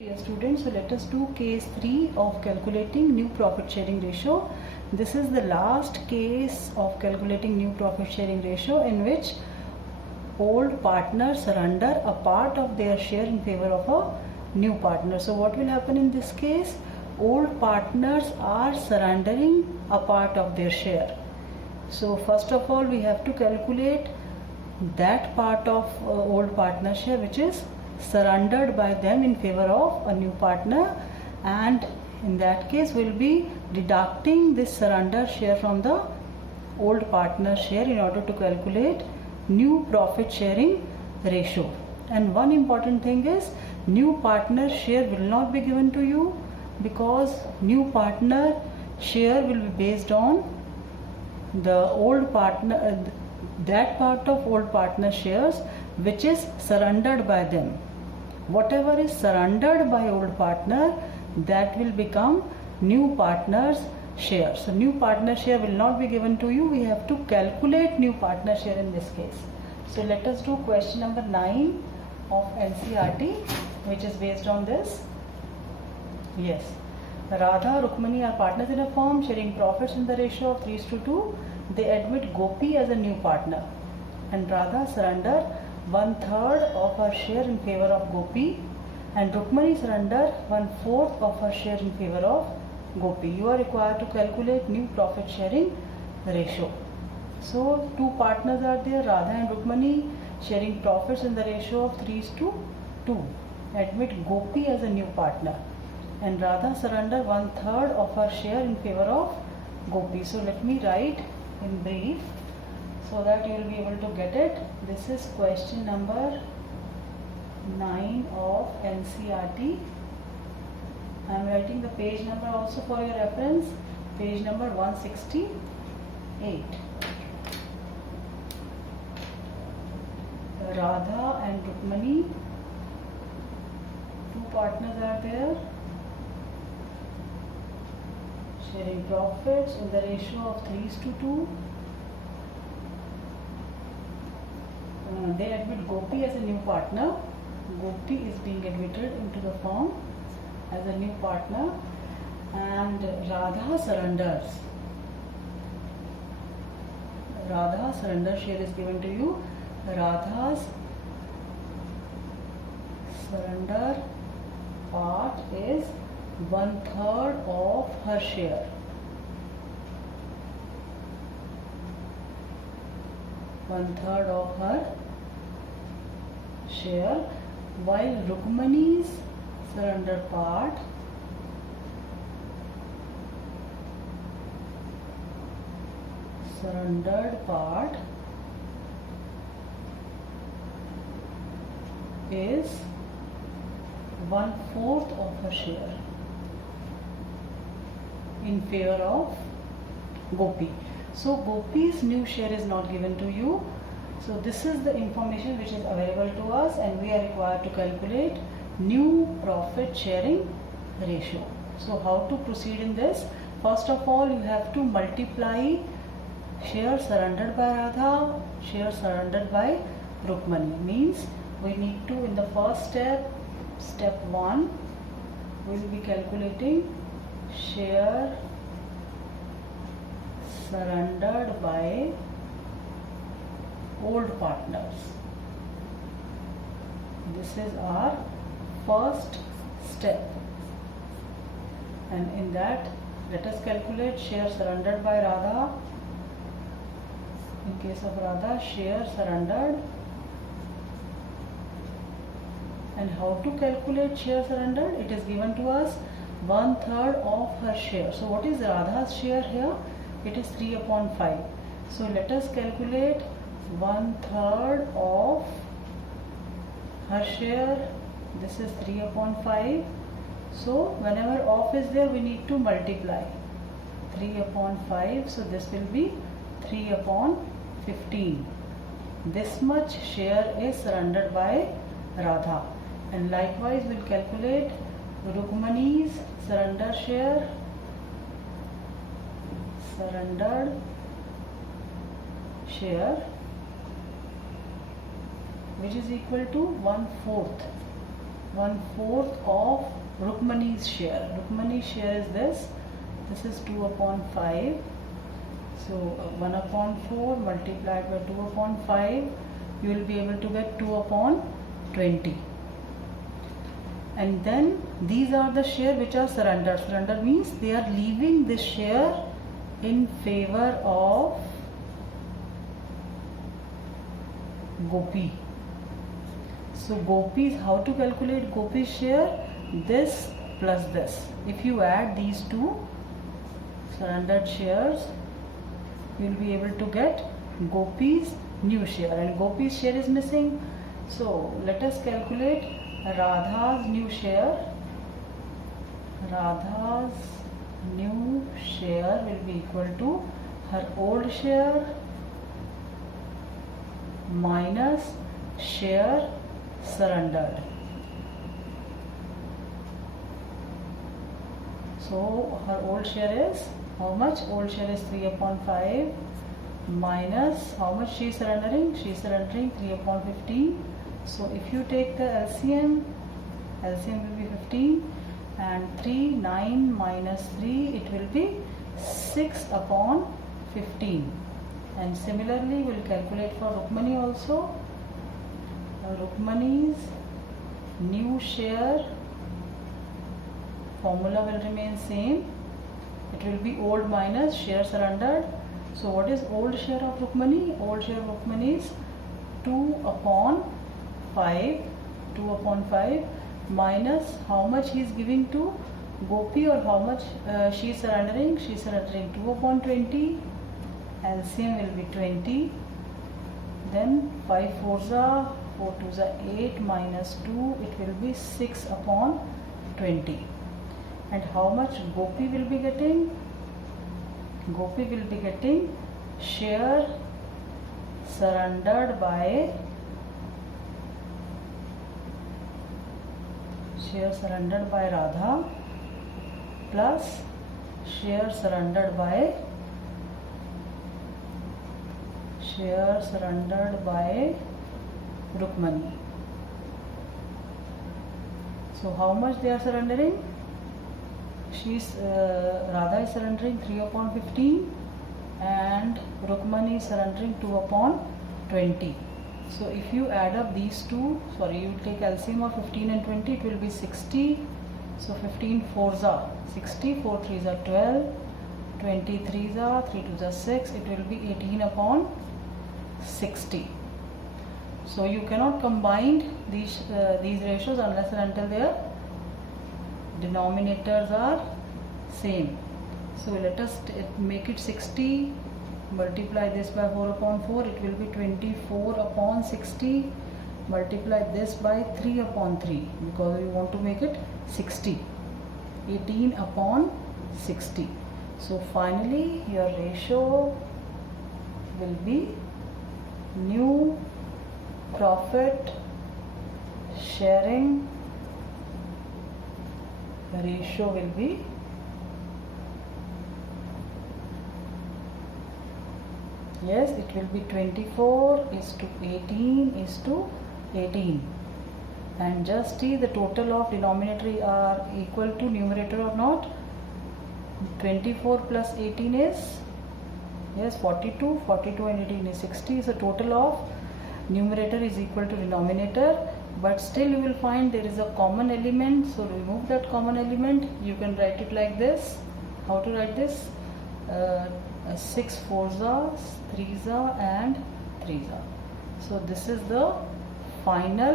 Dear students, so let us do case 3 of calculating new profit sharing ratio. This is the last case of calculating new profit sharing ratio in which old partners surrender a part of their share in favor of a new partner. So what will happen in this case? Old partners are surrendering a part of their share. So first of all we have to calculate that part of old partner share which is surrendered by them in favor of a new partner, and in that case we'll be deducting this surrender share from the old partner share in order to calculate new profit sharing ratio. And one important thing is new partner share will not be given to you because new partner share will be based on the old partner that part of old partner shares which is surrendered by them. Whatever is surrendered by old partner, that will become new partner's share. So new partner share will not be given to you. We have to calculate new partner share in this case. So let us do question number 9 of NCERT, which is based on this. Yes, Radha, Rukmani are partners in a firm sharing profits in the ratio of 3:2. They admit Gopi as a new partner, and Radha surrender 1/3 of her share in favor of Gopi, and Rukmani surrender 1/4 of her share in favor of Gopi. You are required to calculate new profit sharing ratio. So two partners are there, Radha and Rukmani, sharing profits in the ratio of 3:2. Admit Gopi as a new partner, and Radha surrender 1/3 of her share in favor of Gopi. So let me write in brief so that you will be able to get it. This is question number 9 of NCERT. I am writing the page number also for your reference, page number 168. Radha and Rukmani, two partners are there, sharing profits in the ratio of 3:2. They admit Gopi as a new partner. Gopi is being admitted into the firm as a new partner, and Radha surrenders. Radha surrender share is given to you. Radha's surrender part is 1/3 of her share. 1/3 of her share, while Rukmani's surrender part is 1/4 of her share in favor of Gopi. So Gopi's new share is not given to you. So this is the information which is available to us, and we are required to calculate new profit sharing ratio. So how to proceed in this? First of all, you have to multiply share surrendered by Radha, share surrendered by Rukmani. Means we need to, in the first step 1, we will be calculating share surrendered by old partners. This is our first step, and in that let us calculate share surrendered by Radha. In case of Radha, share surrendered. And how to calculate share surrendered? It is given to us 1/3 of her share. So what is Radha's share here? It is 3/5. So let us calculate 1/3 of her share. This is 3/5. So whenever off is there, we need to multiply 3/5. So this will be 3/15. This much share is surrendered by Radha. And likewise we'll calculate Rukmani's surrender share. Surrendered share, which is equal to 1/4. 1/4 of Rukmani's share. Rukmani's share is this. This is 2/5. So 1/4 multiplied by 2/5, you will be able to get 2/20. And then these are the share which are surrendered. Surrender means they are leaving this share in favor of Gopi. So Gopi's, how to calculate Gopi's share? This plus this. If you add these two surrendered shares, you will be able to get Gopi's new share, and Gopi's share is missing. So let us calculate Radha's new share. Radha's new share will be equal to her old share minus share surrendered. So her old share is how much? Old share is 3/5 minus how much she is surrendering? She is surrendering 3/15. So if you take the LCM will be 15, and 3, 9 minus 3, it will be 6/15. And similarly we will calculate for Rukmani also. Rukmani's new share formula will remain same. It will be old minus share surrendered. So what is old share of Rukmani? Old share of Rukmani is 2/5 minus how much he is giving to Gopi, or how much she is surrendering. She is surrendering 2/20. LCM will be 20. Then 5 4s are 4 2s are 8 minus 2, it will be 6/20. And how much Gopi will be getting? Gopi will be getting share surrendered by Radha plus share surrendered by Rukmani. So how much they are surrendering? Radha is surrendering 3/15 and Rukmani is surrendering 2/20. So if you add up these two, you take LCM of 15 and 20, it will be 60. So 15 4s are 60, 4 3s are 12, 20 3s are 3 2s are 6, it will be 18/60. So you cannot combine these ratios unless and until their denominators are same. So let us make it 60, multiply this by 4/4, it will be 24/60, multiply this by 3/3 because we want to make it 60, 18/60. So finally your ratio will be new profit sharing ratio will be it will be 24:18:18. And just see the total of denominator are equal to numerator or not. 24 plus 18 is 42, 42 and 18 is 60. So total of numerator is equal to denominator, but still you will find there is a common element. So remove that common element. You can write it like this. How to write this? 6 4s are 3s are and 3s are. So this is the final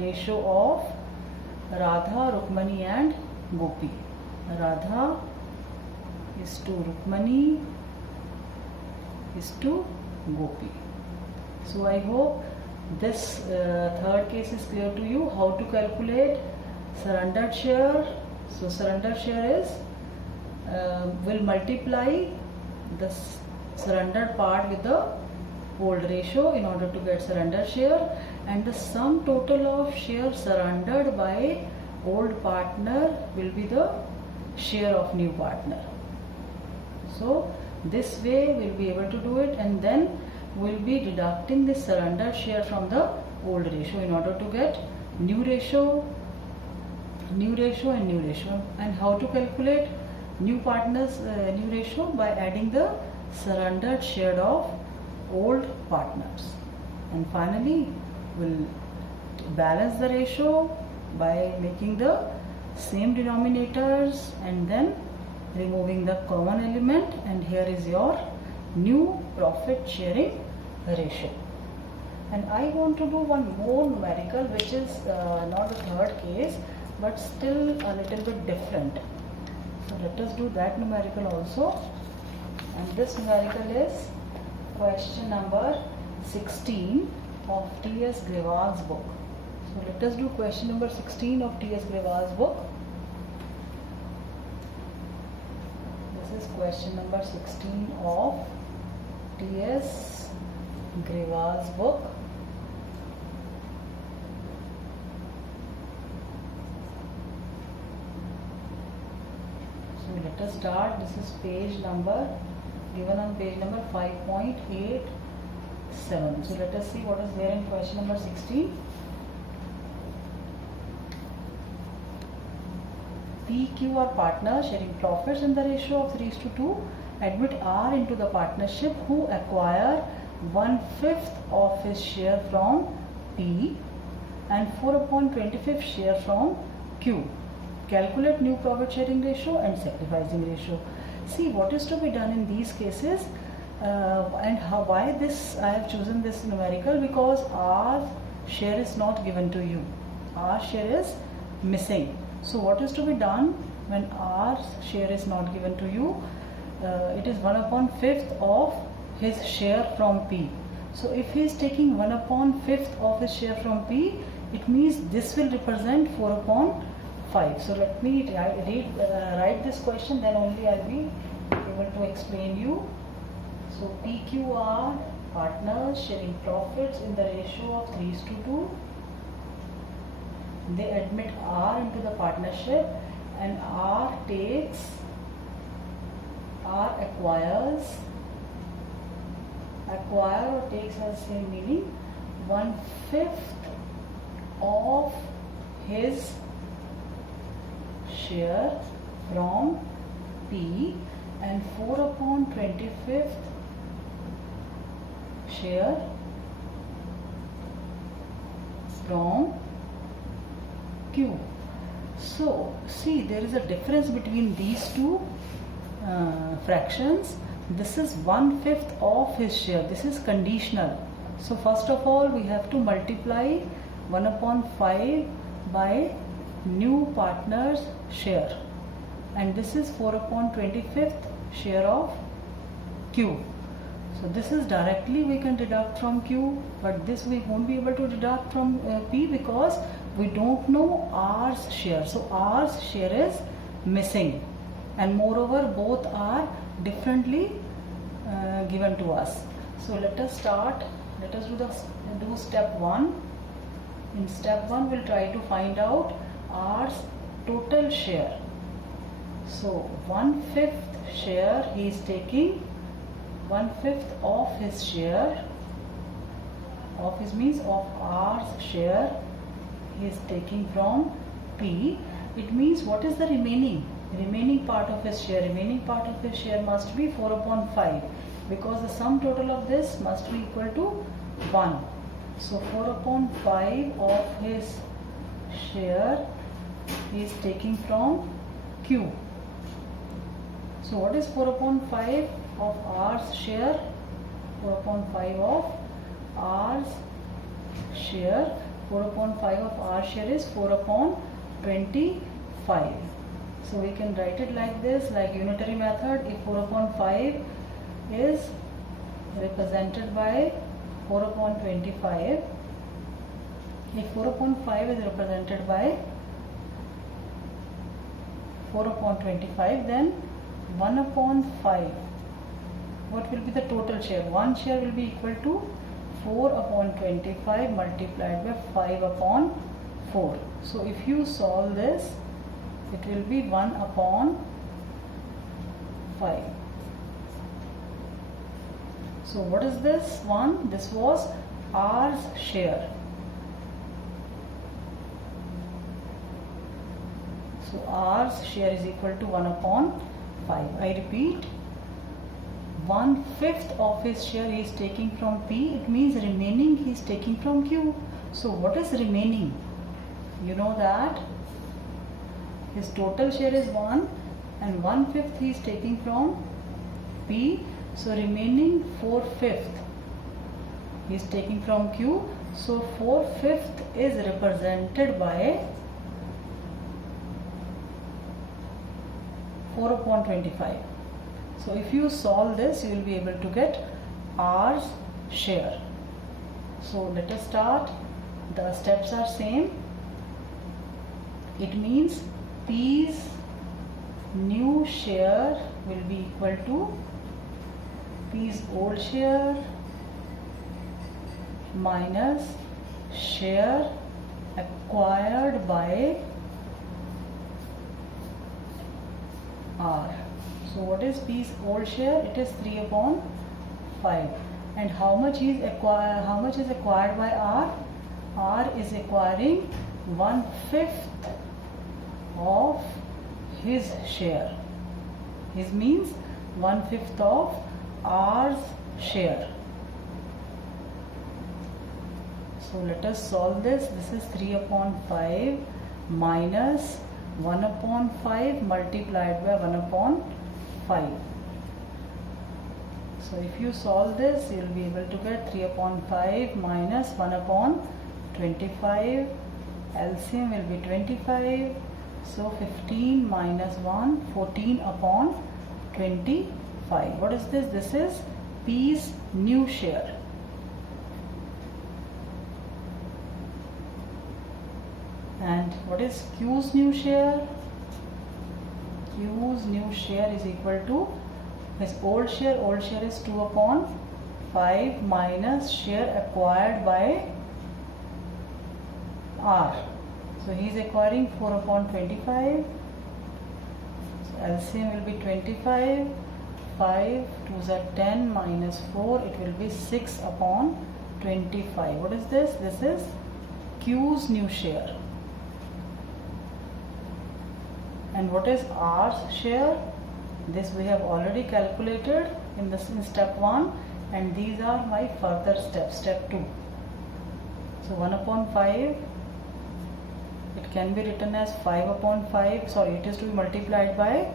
ratio of Radha, Rukmani and Gopi. Radha is to Rukmani is to Gopi. So I hope this third case is clear to you. How to calculate surrendered share? So surrendered share is will multiply the surrendered part with the old ratio in order to get surrendered share, and the sum total of share surrendered by old partner will be the share of new partner. So this way we'll be able to do it, and then we'll be deducting the surrendered share from the old ratio in order to get new ratio. new ratio and new ratio. And how to calculate new partners new ratio? By adding the surrendered share of old partners. And finally we'll balance the ratio by making the same denominators and then removing the common element, and here is your new profit sharing ratio. And I want to do one more numerical, which is not the third case but still a little bit different. So let us do that numerical also. And this numerical is question number 16 of T.S. Grewal's book. So let us do question number 16 of T.S. Grewal's book. This is question number 16 of T.S. Grewal's book. So let us start. This is page number, given on page number 5.87. So let us see what is there in question number 16. PQ are partners sharing profits in the ratio of 3:2. Admit R into the partnership, who acquire 1/5 of his share from P and 4/25 share from Q. Calculate new profit sharing ratio and sacrificing ratio. See what is to be done in these cases, and why this I have chosen this numerical, because R share is not given to you. R share is missing. So what is to be done when R share is not given to you? It is 1/5 of his share from P. So if he is taking 1/5 of his share from P, it means this will represent 4/5. So let me write this question, then only I will be able to explain you. So PQ are partners sharing profits in the ratio of 3:2. They admit R into the partnership, and R acquires, acquire or takes has the same meaning, 1/5 of his share from P and 4/25 share from Q. So see, there is a difference between these two fractions. This is 1/5 of his share. This is conditional. So first of all we have to multiply 1/5 by new partner's share, and this is 4/25 share of Q. So this is directly we can deduct from Q, but this we won't be able to deduct from P because we don't know R's share. So R's share is missing, and moreover both are differently given to us. So let us start. Let us do step 1. In step 1 we'll try to find out R's total share. So 1/5 share he is taking, 1/5 of his share, of his means of R's share he is taking from P. It means what is the remaining part of his share? Remaining part of his share must be 4/5, because the sum total of this must be equal to 1. So 4/5 of his share he is taking from Q. So what is 4/5 of R's share? 4/5 of R's share. 4/5 of R share is 4/25. So we can write it like this, like unitary method. If 4/5 is represented by 4/25, if 4/5 is represented by 4/25, then 1/5, what will be the total share? One share will be equal to 4/25 multiplied by 5/4. So if you solve this, it will be 1/5. So what is this one? This was R's share. So R's share is equal to 1 upon 5. I repeat, 1/5 of his share he is taking from P. It means remaining he is taking from Q. So what is remaining? You know that his total share is 1 and 1/5 he is taking from P. So remaining 4/5 he is taking from Q. So 4/5 is represented by 4 upon 25. So if you solve this, you will be able to get R's share. So let us start. The steps are same. It means P's new share will be equal to P's old share minus share acquired by R. So what is P's old share? It is 3 upon 5. And how much is acquired by R? R is acquiring 1/5 of his share. His means 1/5 of R's share. So let us solve this. This is 3 upon 5 minus 1 upon 5 multiplied by 1 upon 5. So if you solve this, you will be able to get 3 upon 5 minus 1 upon 25. LCM will be 25. So 15 minus 1, 14 upon 25. What is this? This is P's new share. And what is Q's new share? Q's new share is equal to his old share. Old share is 2 upon 5 minus share acquired by R. So he is acquiring 4 upon 25. So LCM will be 25. 5 2s are 10 minus 4. It will be 6 upon 25. What is this? This is Q's new share. And what is R's share? This we have already calculated in step 1, and these are my further steps, step 2. So 1 upon 5, it can be written as 5 upon 5, sorry, it is to be multiplied by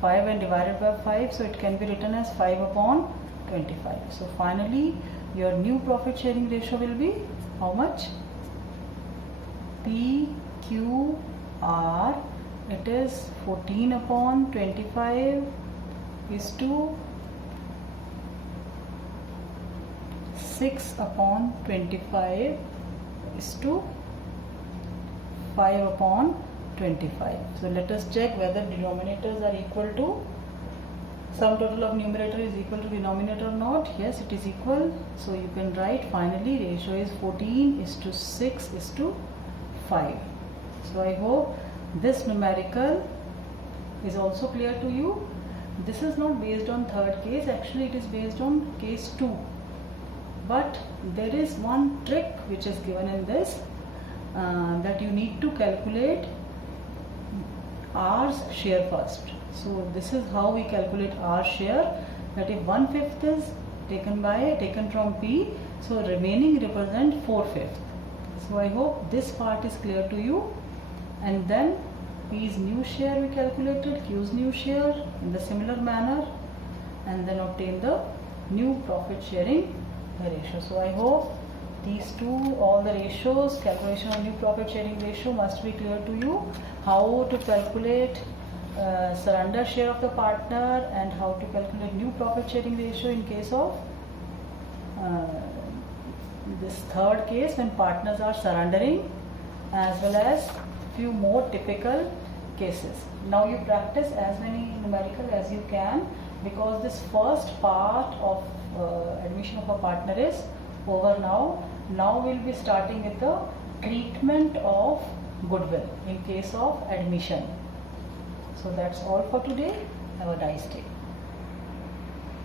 5 and divided by 5, so it can be written as 5 upon 25. So finally your new profit sharing ratio will be how much? PQR, it is 14 upon 25 is to 6 upon 25 is to 5 upon 25. So let us check whether denominators are equal to, sum total of numerator is equal to denominator or not. Yes, it is equal. So you can write finally ratio is 14 is to 6 is to 5. So I hope this numerical is also clear to you. This is not based on third case, actually it is based on case 2. But there is one trick which is given in this, that you need to calculate R's share first. So this is how we calculate R share, that if 1/5 is taken from P, so remaining represent 4/5. So I hope this part is clear to you. And then P's new share we calculated, Q's new share in the similar manner, and then obtain the new profit sharing ratio. So I hope these two, all the ratios, calculation of new profit sharing ratio must be clear to you. How to calculate surrender share of the partner, and how to calculate new profit sharing ratio in case of this third case when partners are surrendering, as well as few more typical cases. Now you practice as many numerical as you can, because this first part of admission of a partner is over now. Now we'll be starting with the treatment of goodwill in case of admission. So that's all for today. Have a nice day.